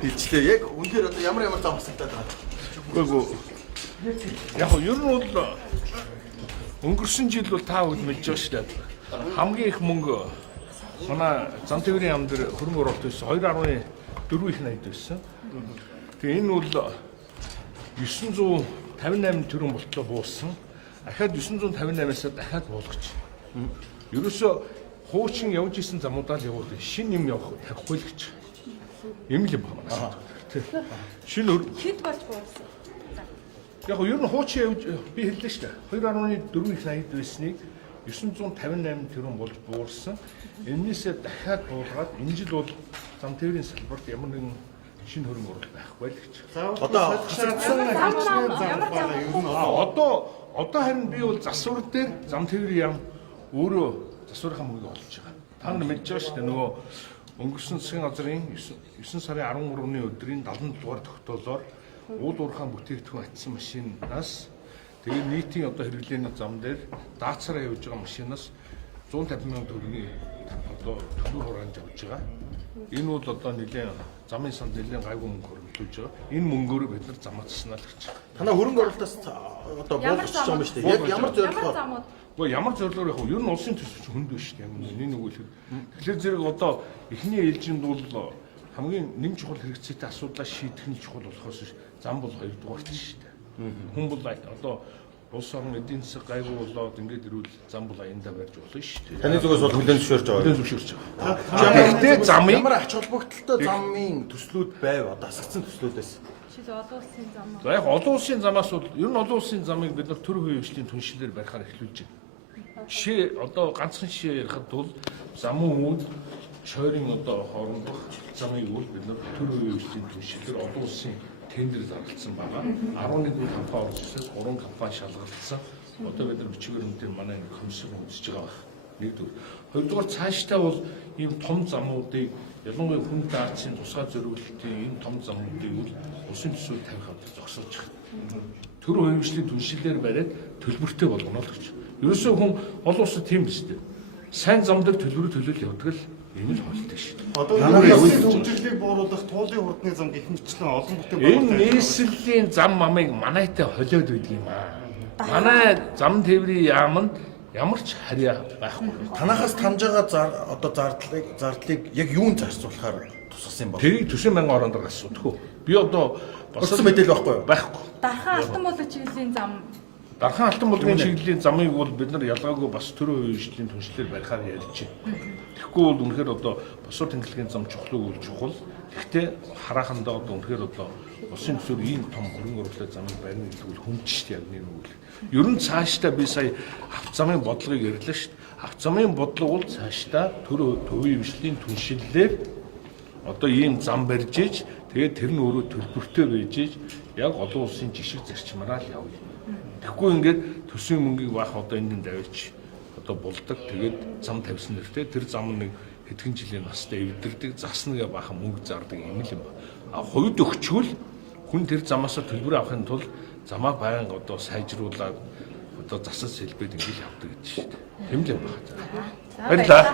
хэлчлээ. Яг үнээр одоо ямар зам хасагдаад байгаа. Үгүй яг ер нь бол өнгөрсөн жил бол та бүхэн мэдж байгаа шүү дээ. Хамгийн их мөнгө манай зам тээврийн яам дээр хөрөнгө оруулалт байсан 2.4 их найд байсан. Тэгээ энэ бол 958 төгрөг болтлоо бууссан. Дахиад 958-аас дахиад буулгач. Ерөөсөө хуучин явж исэн замуудаа л явуул шинэ юм явах тавихгүй л гэж. Юм л юм байна. Шинэ хэд болж буурсан? Яг нь ер нь хуучин явж би хэллээ шүү дээ. 2.4 их найд байсныг 958 төгрөг болж буурсан. Эннээсээ дахиад буулгаад энэ жил бол зам тээврийн салбарт ямар нэгэн шинэ хөрөнгө оруулалт байхгүй л гэж. Одоо харин би бол засвар дээр зам тээврийн яам өөрөө засварынхаа мөнгөийг олж байгаа. Та нар мэдж байгаа шүү дээ нөгөө өнгөрсөн засгийн газрын 9 сарын 13-ны өдрийн 77 дугаар тогтоолоор уул уурхай бүтээгдэхүүн атсан машинаас тэгээд нийтийн одоо хэрэглээний зам дээр даацаараа явж байгаа машинаас 150 мянган төгрөгийн одоо төлбөр хураанд явж байгаа. Энэ бол одоо нэлээд замын санд нэлээд гайгүй мөнгө хөрвүүлж байгаа. Энэ мөнгөөр бид нар замаа заснаа л гэж. Танаа хөрөнгө оруулалтаас одоо буулгачих юм ба шүү дээ. Яг ямар зорилгоор? Гэхдээ ямар зорилгоор яг ер нь улсын төсвч хүнд биш шүү дээ. Нэг үг хэлэхэд. Тэгэхээр зэрэг одоо эхний ээлжинд бол хамгийн нэм чухал хэрэгцээтэй асуудлаа шийдэх нь чухал болохоос зам бол хоёрдугаарт шүү дээ. Хүн бол одоо улс орон эдийн засаг гайгүй болоод ингээд ирвэл зам бол аяндаа барьж болно шүү дээ. Таны зүгээс бол хүлэн зөвшөөрч байгаа. Хүлэн зөвшөөрч байгаа. Гэхдээ замын ямар ач холбогдолтой замын төслүүд байв одоо асгацсан төслүүдээс. Олон улсын зам. За яг олон улсын замаас бол ер нь олон улсын замыг бид нар төр хувийн хвшлийн түншлэлээр барихаар эхлүүлж байна. Жишээ одоо ганцхан жишээ ярихад бол замын үйл шойрын одоо хоорондох замыг үл бид нар төр хувийн хвшлийн түншлэлээр олон улсын тендер зарласан байгаа. 11 компани орж ирсэн, 3 компани шалгалтсан. Одоо бид нар бичгээр үнэтэй манай комиссар үзэж байгаа байна. Нэгдүгээр. Хоёрдугаар цаашдаа бол ийм том замуудыг ялангуяа хүн даацын тусгай зориулалтын энэ том замуудыг үл улсын төсвөөр тавих авдаг зогсоож байгаа. Төр хувийн түншлэлээр бариад төлбөртэй болгоно л гэж. Ерөөсөө хүн олон улсад тийм биз дээ. Сайн зам дээр төлбөр төлөөл явдаг л энэ л хоолтой шүү дээ. Одоо наасын хөгжлийг бууруулах туулын хурдны зам гэх мэтчлэн олон бүтээн байгуулалт. Энэ нийслэлийн зам мамыг манайтай холиод байдаг юм аа. Манай зам тээврийн яам нь ямар ч харьяа байхгүй. Танахаас тамж байгаа одоо зардлыг яг юунд зарцуулахаар тусгасан юм бэ? Тэрийг төсөө мянган ороонд асуудаг. Би одоо бас мэдээлэл байхгүй юу? Байхгүй. Дархан алтан болон чиглэлийн зам. Дархан алтан болон чиглэлийн замыг бол бид нар ялгаагүй бас төрөө хувийн түншлэлээр барихаар ярьж байна. Тэгэхгүй бол үнэхээр одоо босоо тэнхлэгийн зам чухлыг үл чухал. Гэхдээ харахандаа одоо үнэхээр одоо улсын төсвөр ийм том хөрөнгө оруулалт замыг барина гэдэг бол хүндчтэй яг нэг үг. Ер нь цаашдаа би сая авт замын бодлогыг ярьлаа шүү дээ. Авт замын бодлого бол цаашдаа төрөө хувийн хвшлийн түншлэлээр одоо ийм зам барьж иж тэгээд тэр нь өөрөө төлбөртэй байж иж яг олон улсын жишг зарчмаараа л явъя. Тэгэхгүй ингээд төсвийн мөнгийг баах одоо энд давьж одоо булдаг тэгээд зам тавьсан нэртэй тэр зам нэг хэдхэн жилийн настай эвдэрдэг засна гэ баахан мөнгө зардаг юм л юм ба. А хувьд өгчвөл хүн тэр замаас төлбөр авахын тулд замаа байнга одоо сайжруулаад одоо засаж сэлбэд ингээд явдаг гэж шүү дээ. Хэм л юм байна. Баярлалаа.